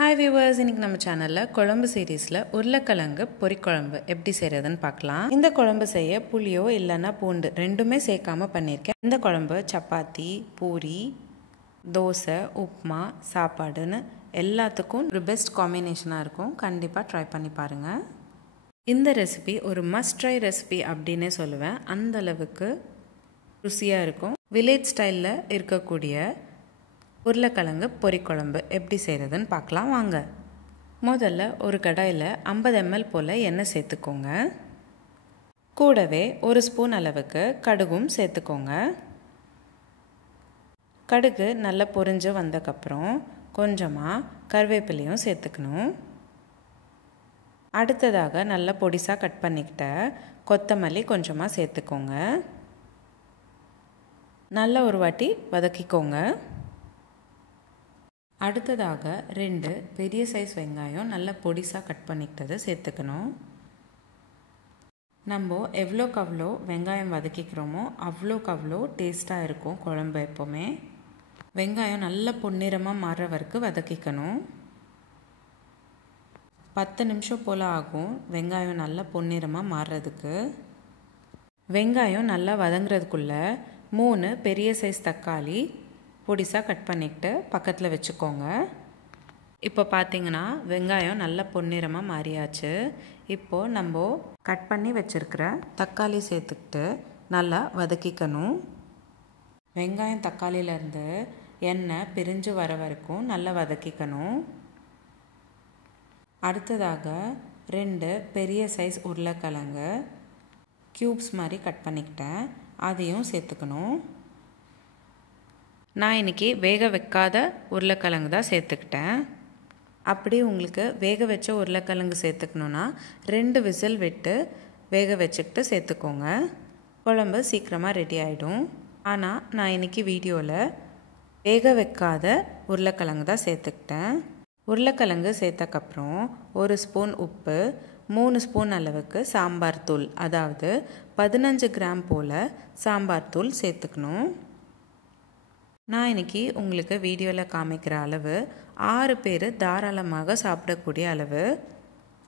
Hi viewers, இன்னைக்கு நம்ம சேனல்ல குழம்பு சீரிஸ்ல உருளைக்கிழங்கு பொரிக்குழம்பு எப்படி செய்யறதுன்னு பார்க்கலாம். இந்த குழம்பு செய்ய புளியோ இல்லனா பூண்டு ரெண்டுமே சேர்க்காம பண்ணிருக்கேன். இந்த குழம்பு சப்பாத்தி, பூரி, தோசை, உப்புமா, சாப்பாடுன்னு எல்லாத்துக்கும் ஒரு பெஸ்ட் காம்பினேஷனா இருக்கும். கண்டிப்பா ட்ரை பண்ணி பாருங்க. இந்த ரெசிபி ஒரு மஸ்ட் ட்ரை ரெசிபி அப்படினே சொல்லுவேன். அந்த அளவுக்கு ருசியா இருக்கும். வில்லேஜ் ஸ்டைல்ல இருக்கக்கூடிய உருளைக்கிழங்கு பொரிக்குழம்பு எப்படி செய்கிறதுன்னு பார்க்கலாம் வாங்க. முதல்ல ஒரு கடாயில் 50 ml போல் எண்ணெய் சேர்த்துக்கோங்க. கூடவே ஒரு ஸ்பூன் அளவுக்கு கடுகும் சேர்த்துக்கோங்க. கடுகு நல்லா பொரிஞ்சு வந்தக்கப்புறம் கொஞ்சமாக கருவேப்பிலையும் சேர்த்துக்கணும். அடுத்ததாக நல்லா பொடிசாக கட் பண்ணிக்கிட்ட கொத்தமல்லி கொஞ்சமாக சேர்த்துக்கோங்க. நல்லா ஒரு வாட்டி வதக்கிக்கோங்க. அடுத்ததாக 2 பெரிய சைஸ் வெங்காயம் நல்லா பொடிசாக கட் பண்ணிக்கிட்டது சேர்த்துக்கணும். நம்ம எவ்வளோக்கு அவ்வளோ வெங்காயம் வதக்கிக்கிறோமோ அவ்வளோக்கு அவ்வளோ டேஸ்ட்டாக இருக்கும் குழம்பு. எப்போவுமே வெங்காயம் நல்ல பொன்னிறமாக மாறுற வரைக்கும் வதக்கிக்கணும். 10 நிமிஷம் போல் ஆகும் வெங்காயம் நல்லா பொன்னிறமாக மாறுறதுக்கு. வெங்காயம் நல்லா வதங்குறதுக்குள்ளே 3 பெரிய சைஸ் தக்காளி பொடிசாக கட் பண்ணிக்கிட்டு பக்கத்தில் வச்சுக்கோங்க. இப்போ பார்த்தீங்கன்னா வெங்காயம் நல்லா பொன்னிறமாக மாறியாச்சு. இப்போது நம்ம கட் பண்ணி வச்சுருக்கிற தக்காளி சேர்த்துக்கிட்டு நல்லா வதக்கிக்கணும். வெங்காயம் தக்காளியிலேருந்து எண்ணெய் பிரிஞ்சு வர வரைக்கும் நல்லா வதக்கிக்கணும். அடுத்ததாக 2 பெரிய சைஸ் உருளைக்கிழங்கு க்யூப்ஸ் மாதிரி கட் பண்ணிக்கிட்டேன், அதையும் சேர்த்துக்கணும். நான் இன்றைக்கி வேக வைக்காத உருளைக்கிழங்கு தான் சேர்த்துக்கிட்டேன். அப்படி உங்களுக்கு வேக வச்ச உருளைக்கிழங்கு சேர்த்துக்கணுன்னா 2 விசில் விட்டு வேக வச்சுக்கிட்டு சேர்த்துக்கோங்க. குழம்பு சீக்கிரமாக ரெடி ஆகிடும். ஆனால் நான் இன்றைக்கி வீடியோவில் வேக வைக்காத உருளைக்கிழங்கு தான் சேர்த்துக்கிட்டேன். உருளைக்கிழங்கு சேர்த்தக்கப்புறம் 1 ஸ்பூன் உப்பு, 3 ஸ்பூன் அளவுக்கு சாம்பார் தூள், அதாவது 15 கிராம் போல் சாம்பார் தூள் சேர்த்துக்கணும். நான் இன்றைக்கி உங்களுக்கு வீடியோவில் காமிக்கிற அளவு 6 பேர் தாராளமாக சாப்பிடக்கூடிய அளவு.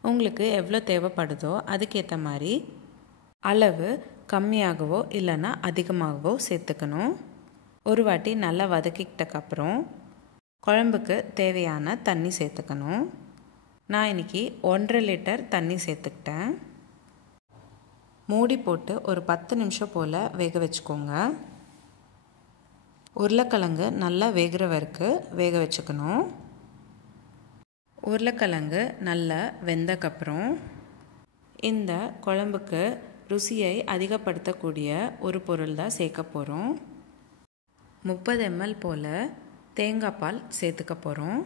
உங்களுக்கு எவ்வளோ தேவைப்படுதோ அதுக்கேற்ற மாதிரி அளவு கம்மியாகவோ இல்லைன்னா அதிகமாகவோ சேர்த்துக்கணும். ஒரு வாட்டி நல்லா வதக்கிக்கிட்டக்கப்புறம் குழம்புக்கு தேவையான தண்ணி சேர்த்துக்கணும். நான் இன்றைக்கி 1.5 லிட்டர் தண்ணி சேர்த்துக்கிட்டேன். மூடி போட்டு ஒரு 10 நிமிஷம் போல் வேக வச்சுக்கோங்க. உருளைக்கிழங்கு நல்லா வேகிற வரைக்கும் வேக வச்சுக்கணும். உருளைக்கிழங்கு நல்லா வெந்தக்கப்புறம் இந்த குழம்புக்கு ருசியை அதிகப்படுத்தக்கூடிய ஒரு பொருள் தான் சேர்க்க போகிறோம். 30 ml போல் தேங்காய் பால் சேர்த்துக்க போகிறோம்.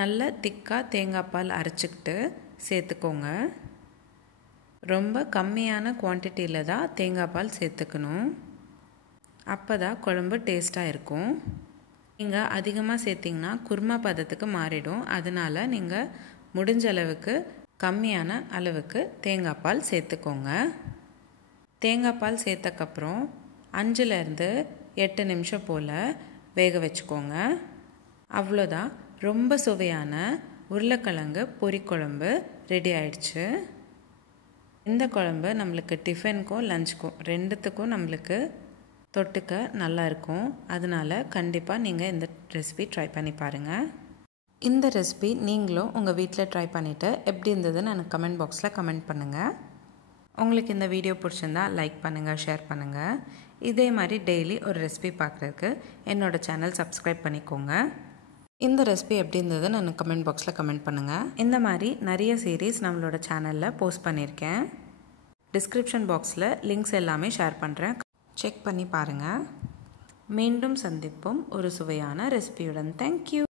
நல்ல திக்காக தேங்காய் பால் அரைச்சிக்கிட்டு சேர்த்துக்கோங்க. ரொம்ப கம்மியான குவான்டிட்டியில் தான் தேங்காய் பால் சேர்த்துக்கணும். அப்போ தான் குழம்பு டேஸ்ட்டாக இருக்கும். நீங்கள் அதிகமாக சேர்த்திங்கன்னா குருமா பதத்துக்கு மாறிடும். அதனால் நீங்கள் முடிஞ்ச அளவுக்கு கம்மியான அளவுக்கு தேங்காய் பால் சேர்த்துக்கோங்க. தேங்காய் பால் சேர்த்தக்கப்புறம் 5லேருந்து 8 நிமிஷம் போல் வேக வச்சுக்கோங்க. அவ்வளோதான், ரொம்ப சுவையான உருளைக்கிழங்கு பொரிக்குழம்பு ரெடி ஆயிடுச்சு. இந்த குழம்பு நம்மளுக்கு டிஃபனுக்கும் லஞ்சுக்கும் ரெண்டுத்துக்கும் நம்மளுக்கு தொட்டுக்க நல்லா இருக்கும். அதனால் கண்டிப்பாக நீங்கள் இந்த ரெசிபி ட்ரை பண்ணி பாருங்கள். இந்த ரெசிபி நீங்களும் உங்கள் வீட்டில் ட்ரை பண்ணிவிட்டு எப்படி இருந்ததுன்னு எனக்கு கமெண்ட் பாக்ஸில் கமெண்ட் பண்ணுங்கள். உங்களுக்கு இந்த வீடியோ பிடிச்சிருந்தா லைக் பண்ணுங்கள், ஷேர் பண்ணுங்கள். இதே மாதிரி டெய்லி ஒரு ரெசிபி பார்க்குறதுக்கு என்னோடய சேனல் சப்ஸ்கிரைப் பண்ணிக்கோங்க. இந்த ரெசிபி எப்படி இருந்ததுன்னு எனக்கு கமெண்ட் பாக்ஸில் கமெண்ட் பண்ணுங்கள். இந்த மாதிரி நிறைய சீரீஸ் நம்மளோட சேனலில் போஸ்ட் பண்ணியிருக்கேன். டிஸ்கிரிப்ஷன் பாக்ஸில் லிங்க்ஸ் எல்லாமே ஷேர் பண்ணுறேன், செக் பண்ணி பாருங்கள். மீண்டும் சந்திப்போம் ஒரு சுவையான ரெசிபியுடன். தேங்க்யூ.